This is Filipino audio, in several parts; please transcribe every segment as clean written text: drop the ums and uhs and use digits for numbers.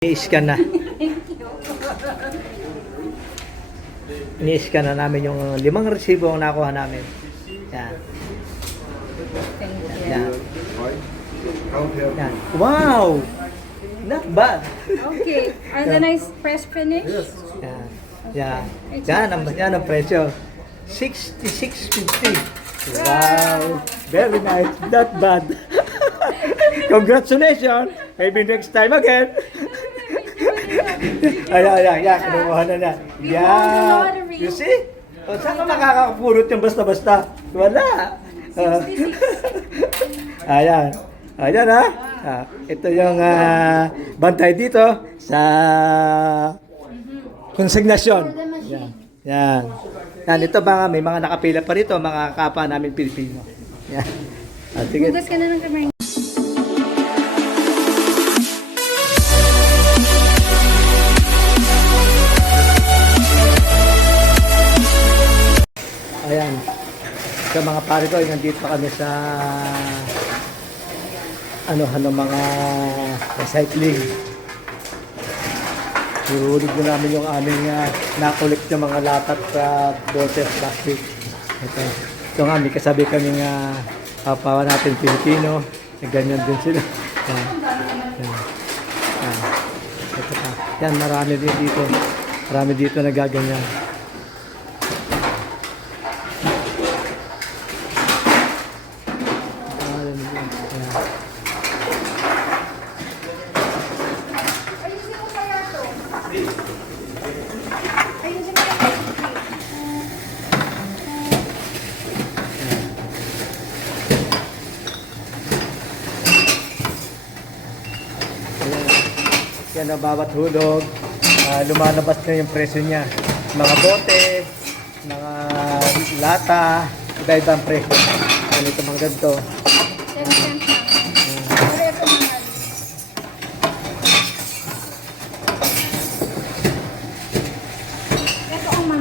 Ini-scan na. Ini-scan na namin yung 5 resibo ang nakuha namin. Yan. Thank you. Yan. Yan. Wow! Not bad. Okay. Are the nice fresh finish? Yan. Yan. Yan ang presyo. 66.50. Wow! Very nice. Not bad. Congratulations! Maybe next time again. Ayan. Kinukuha na na. Yan. You see? O, saan ka makakapulot yung basta-basta? Wala. Ayan. Ayan ha. Ito yung bantay dito sa konsignasyon. Yan. Yan. Yan. Ito may mga nakapila pa rito, mga kapa namin Pilipino. Yan. Sige. Hugas ka na ng kamay. Ayan. Sa mga pare ko, nandito kami sa mga recycling. Iulit na namin yung aming nakulik ng mga latat sa botes plastic. Ito nga, may kasabi kaming papawa natin Pilipino. Ganyan din sila. Yan. Ito pa. Yan, marami din dito. Marami dito nagaganyan. Yan ang bawat hulog, lumalabas na yung presyo niya. Mga bote, mga lata, iba-ibang presyo. Ganito mga ganito. 10 cents na. Pareho naman. Ito ang mga.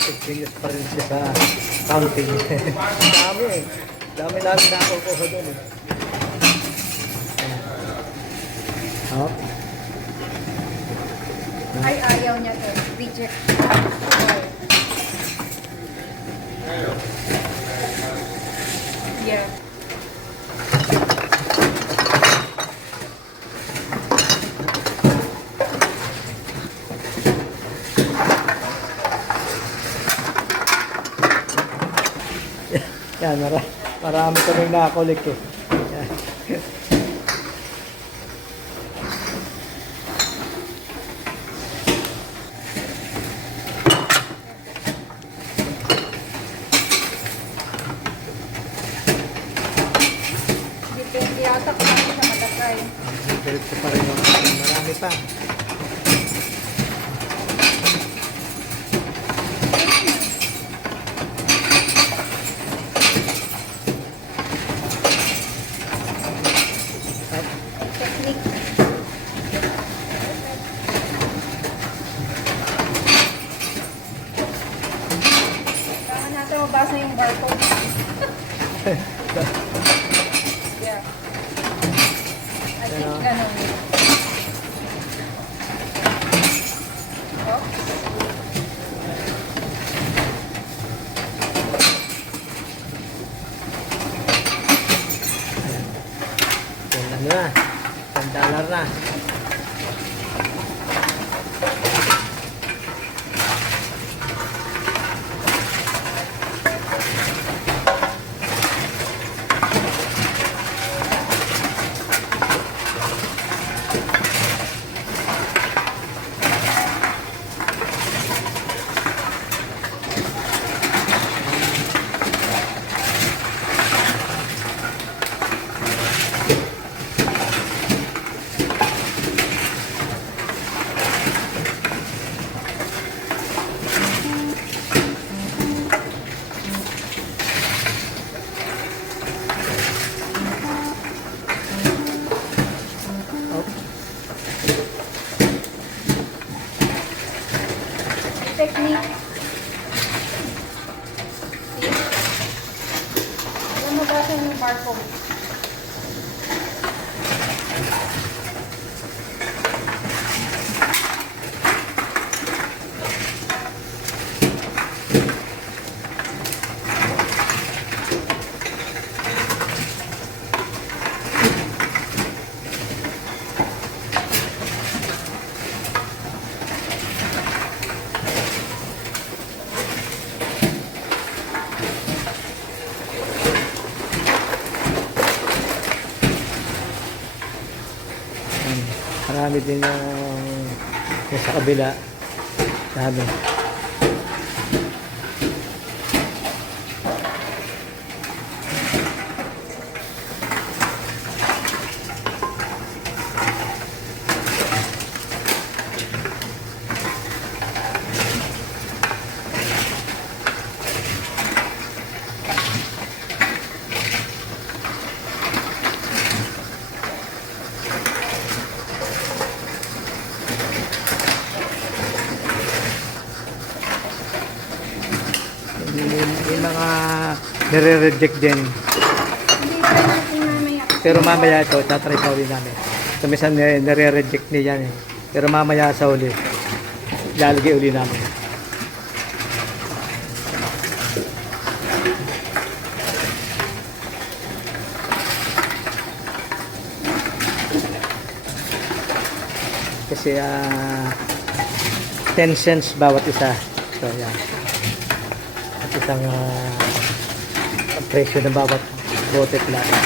Continuous pa rin siya sa counting. Dami eh. Dami namin nakakuha doon eh. Oh. Ay, ayaw niya to. Reject. Yeah. Yan, marami kaming nakakulik eh. Yan. Depende yata kung ano siya malagay. Diretso pa rin yung marami pa. Technique. Kailangan natin mabasa yung barcode. Yeah. I think ganun. Marami din yung sa kabila. Dami. May mga nire-reject din. Hindi pa natin mamaya. Pero mamaya ito, tatry pa uli namin. So, minsan nire-reject niya yan eh. Pero mamaya sa uli, lalagay uli namin. Kasi 10 cents bawat isa. So, yan. At isang ang presyo ng bawat bote plata.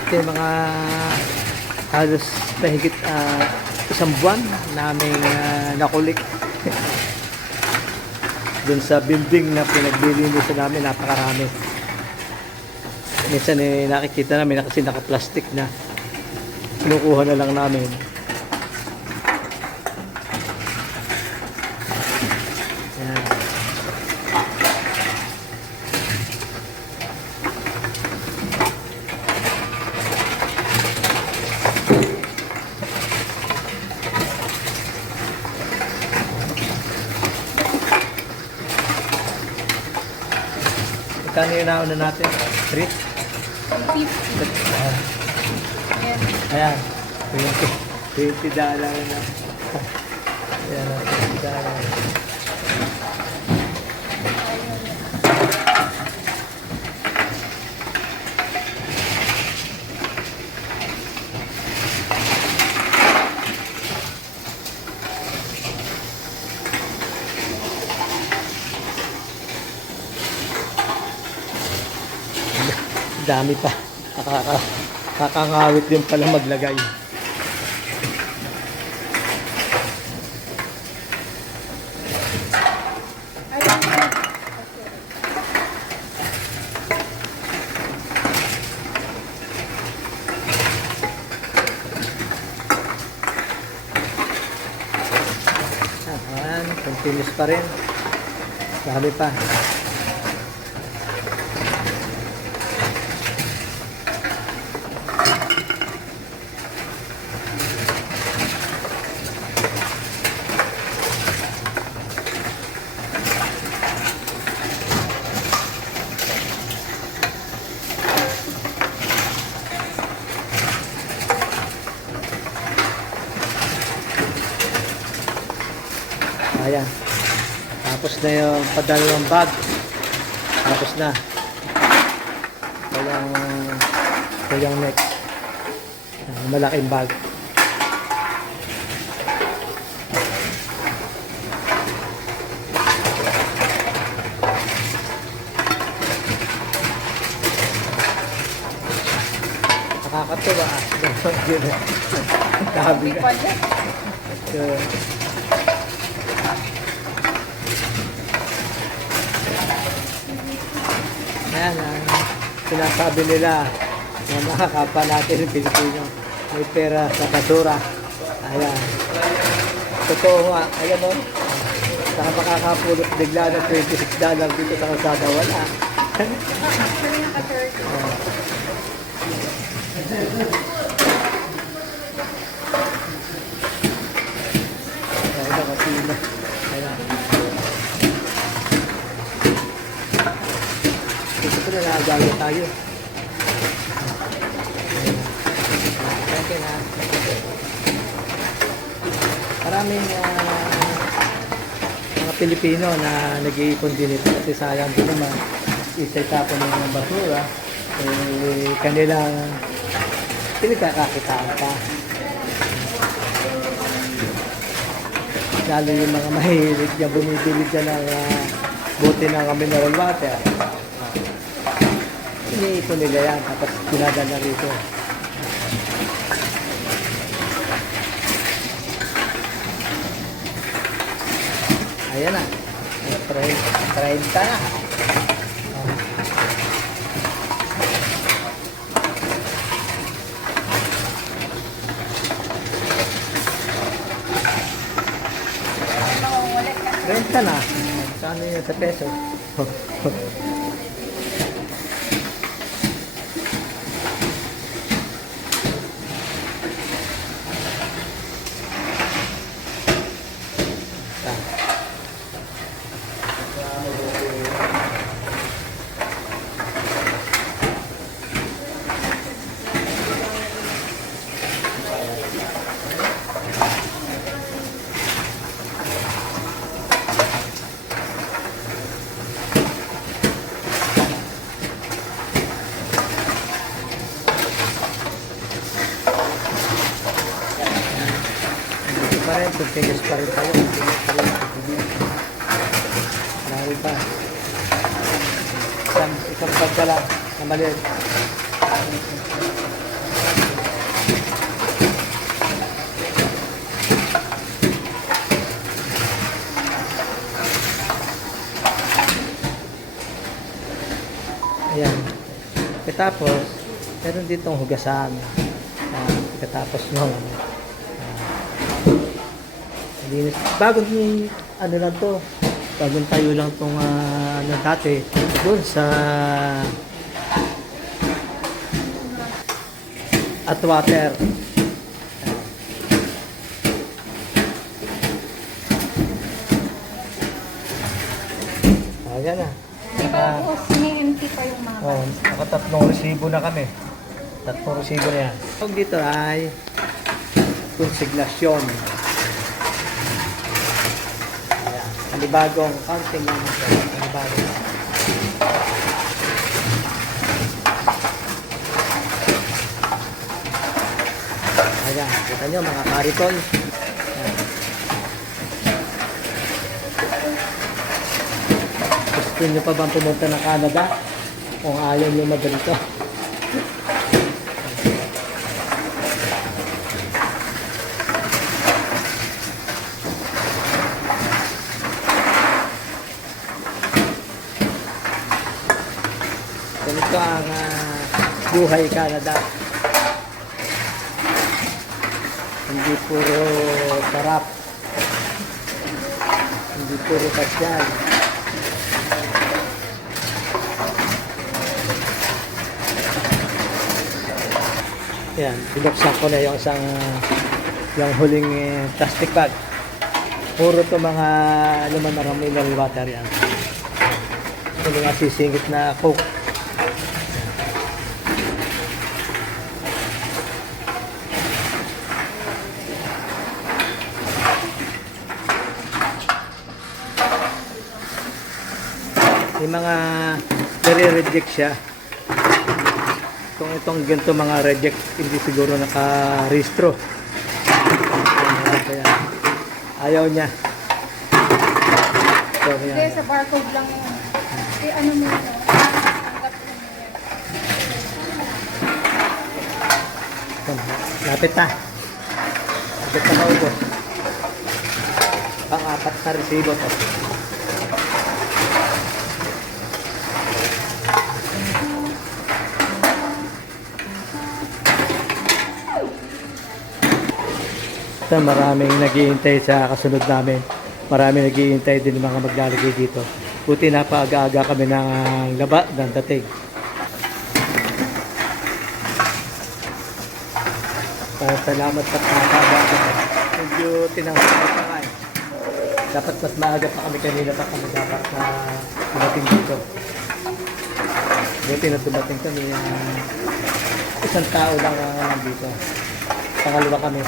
Ito yung mga halos mahigit isang buwan naming nakulik. Doon sa building na pinaglilinisan namin, napakarami. Minsan nakikita namin kasi naka-plastic na. Kinukuha na lang namin. Ayan. Kano yung nauna natin? 3? 50. Ayan. Ayan. 20 dollar na. Ayan, 20 dollar. Dami pa. Kakangawit din pala maglagay. Ayan, continuous pa rin. Dami pa. Ayan. Tapos na yung padalawang bag. Tapos na. Ito yung next. Malaking bag. Nakakatuwa. Dami na. So, ayan, sinasabi nila ng mga kapwa natin ng Pilipino, may pera sa basura. Ayan. Totoo nga. Ayan mo, saka makakapulot bigla ng $26 dito sa kalsada. Wala. Actually, naka-30. Ayan, nakasila. Ayan. Ito na nakagawa tayo. Okay na. Maraming mga Pilipino na nag-iipon din ito kasi sayang din naman isa tapon ng basura kanilang pinagkakakitaan pa. lalo yung mga mahilig na bumibili dyan ng bote ng mineral water. Iniipon nila yan, tapos pinadala rito. Ayan na. 30 na. Wala ka. 30 na. Saan yun sa peso? Pa rin, continuous pa rin tayo. Marami pa. Isang pagka lang na maliit. Ayan. Katapos, meron ditong hugasan. Katapos nung linis. Bagong ano lang to, bagong tayo lang tong ano dati doon sa Atwater. Ayan na. Tapos, ini-empty pa yung mga Oh, nakatatlong resibo na kami. Tatlong resibo na yan. Tawag dito ay konsignasyon. Panibagong counting naman ito. Panibagong. Ayan, kita nyo mga kariton. Gusto nyo pa bang pumunta ng Canada? Kung ayaw nyo magalito. Ganito ang buhay Canada. Hindi puro sarap. Hindi puro pasyal. Yan, binuksan ko na yung isang yung huling plastic bag. Puro to mga laman ng mineral water yan. Ito mga sisingit na Coke. Yung mga nare-reject siya. Itong ganito mga reject, hindi siguro naka-restro. Kaya ayaw niya. So, Hindi, sa barcode lang yun. Eh, ano mo yun? Lapit na. Lapit na maubos. Pang-apat na resibo to. So, maraming naghihintay sa kasunod namin. Maraming naghihintay din mga maglalagay dito. Buti na aga-aga kami ng laba ng dating. Salamat at nakakaba. Medyo tinanggal pa nga eh. Dapat mas maaga pa kami kanina pa kami dapat na dumating dito. Buti na dumating kami. Isang tao lang nandito. Pangalawa kami.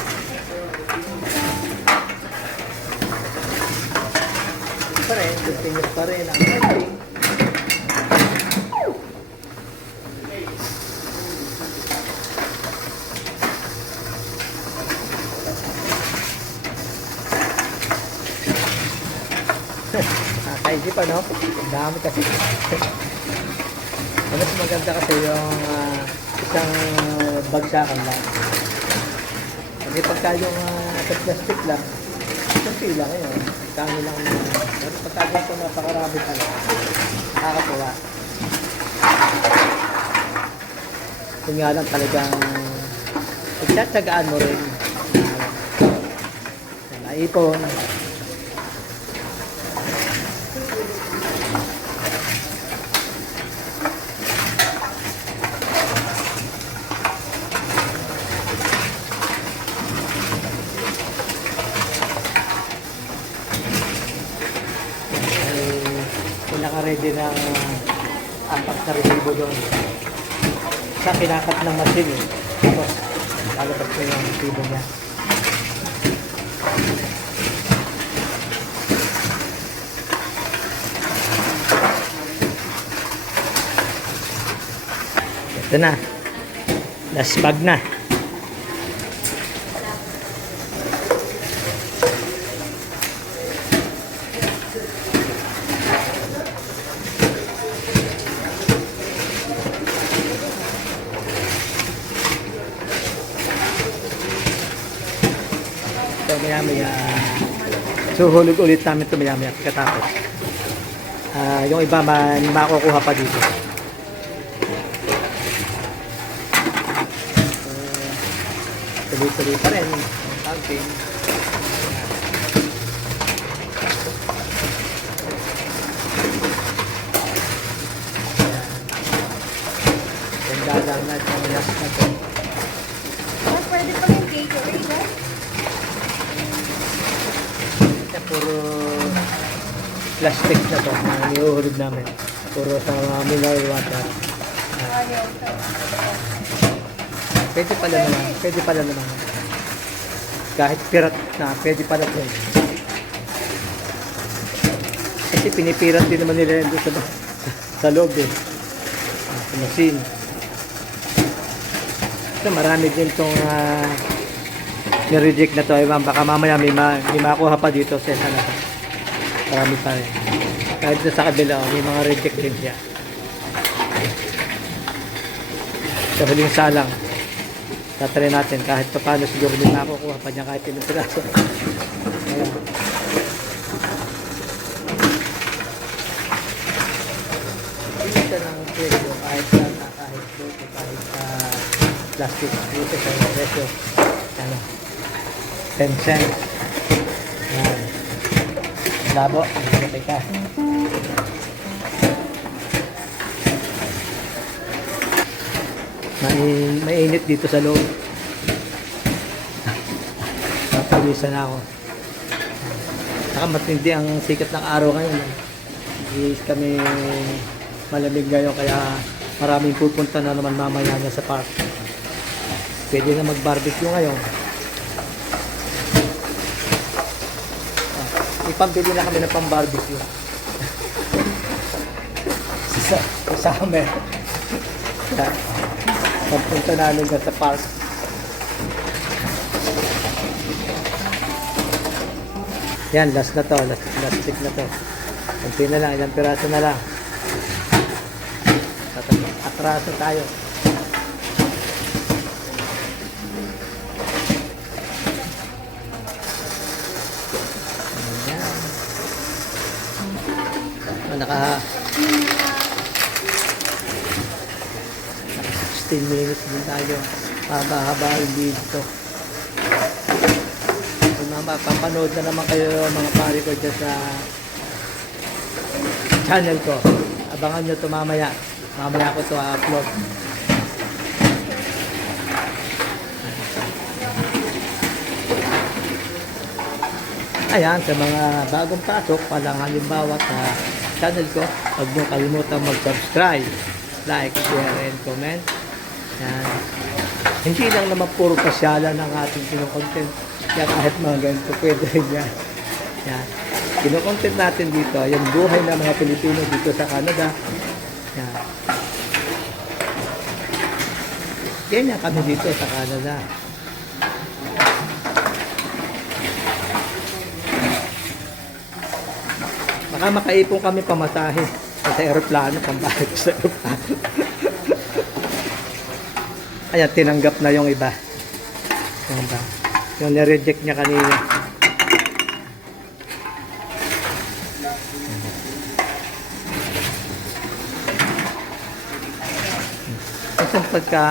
Pa rin, continuous pa rin ang marketing. Nakaisip ano? Ang dami kasi. Mas maganda kasi yung isang bagsakan lang. Kasi pagka yung sa plastic lang, kunti lang yun. Kami lang naman. Pero pagka ganito napakarami pala. Nakakatuwa. Yun nga lang talagang pagtsatsagaan mo rin. Naipon. Naka-ready ng apat na resibo doon sa kinakat ng machine eh. Tapos lalabas ko yung resibo niya. Ito na, last bag na. So maya-maya, suhulog ulit namin ito maya-maya pagkatapos. Yung iba makukuha pa dito. Tuloy-tuloy pa rin ang camping. Ganda lang na itong last na ito. Pwede pa yung Gatorade, no? Puro plastic na to na niuhulog namin. Puro sa mineral water. Ayaw. Pwede pala naman. Kahit pirat na, pwede pala ito. Kasi pinipirat din naman nila yun doon sa loob eh. Sa machine. So marami din itong nireject na to. Ewan, baka mamaya may makuha pa dito sa isa na to. Marami pa rin. Kahit sa kabila, may mga reject din siya. Sa huling salang, tatry natin kahit pa paano siguro din makukuha pa niya kahit ilang piraso. Ayan. Dito ng presyo kahit lata, kahit bote, kahit plastic. Dito sa presyo. Ano? 10 cents. Ayan. Labo. Okay ka. Mainit dito sa loob. Napawisan na ako. Saka matindi ang sikat ng araw ngayon. Hindi kami malamig ngayon kaya maraming pupunta na naman mamaya na sa park. Pwede na mag-barbecue ngayon. Ipambili na kami ng pang-barbecue. sa summer. Pagpunta namin sa park. Yan, last na to. Last stick na to. Kunti na lang, ilang piraso na lang. Atraso tayo. Yan. Naka 16 minutes din tayo. Haba-haba yung dito. Kung papanood na naman kayo mga pari ko dyan sa channel ko. Abangan nyo ito mamaya. Mamaya ko ito upload. Ayan, sa mga bagong pasok, palang halimbawa sa channel ko, huwag nyo kalimutan mag-subscribe, like, share, and comment. Yan. Hindi lang naman puro pasyalan ang ating kinokontent. Kaya kahit mga ganito, pwede rin yan. Yan. Kinokontent natin dito, yung buhay ng mga Pilipino dito sa Canada. Yan. Ganyan kami dito sa Canada. Baka makaipon kami pamasahe sa aeroplano, pambayad sa aeroplano. Ayan, tinanggap na yung iba. Yung iba. Yung nireject niya kanina. Kasi pagka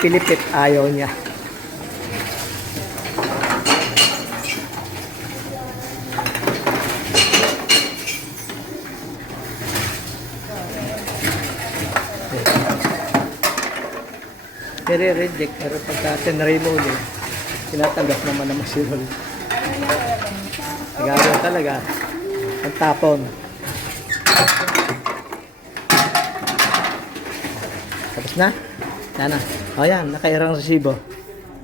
pilipit, ayaw niya. Nire-reject, pero pagka tinry mo ulit, tinatanggap naman ng masinol. Nagagawa talaga. Ang tapon. Tapos na? Yan na. O yan, nakairang resibo.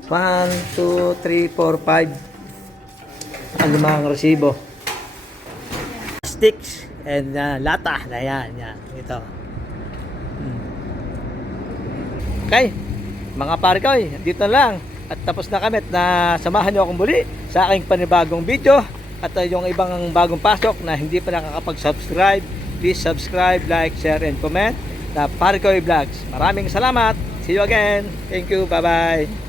1, 2, 3, 4, 5. Ang limang resibo. Sticks and lata. Ayan, yan. Ito. Okay. Mga pare ko, dito lang. At tapos na kami at samahan nyo akong muli sa aking panibagong video. At yung ibang bagong pasok na hindi pa nakakapag-subscribe, please subscribe, like, share, and comment. Na Pare Koy Vlogs. Maraming salamat. See you again. Thank you. Bye-bye.